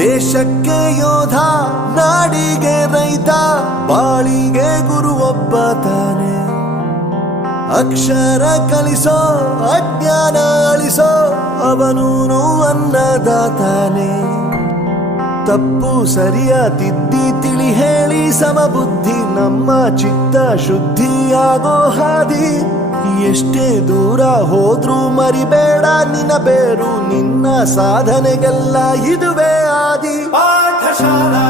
ದೇಶಕ್ಕೆ ಯೋಧ, ನಾಡಿಗೆ ರೈತ, ಬಾಳಿಗೆ ಗುರು ಒಬ್ಬ ತಾನೆ. ಅಕ್ಷರ ಕಲಿಸೋ, ಅಜ್ಞಾನ ಅಳಿಸೋ, ಅವನೂನು ಅನ್ನದಾತಾನೆ. ತಪ್ಪು ಸರಿಯ ತಿದ್ದಿ ತಿಳಿ ಹೇಳಿ ಸಮಬುದ್ಧಿ ನಮ್ಮ ಚಿತ್ತ ಶುದ್ಧಿಯಾಗೋ ಹಾದಿ. ಎಷ್ಟೇ ದೂರ ಹೋದ್ರೂ ಮರಿಬೇಡ ನಿನ್ನ ಬೇರು, ನಿನ್ನ ಸಾಧನೆಗೆಲ್ಲ ಇದುವೇ ಆದಿ. ಪಾಠಶಾಲಾ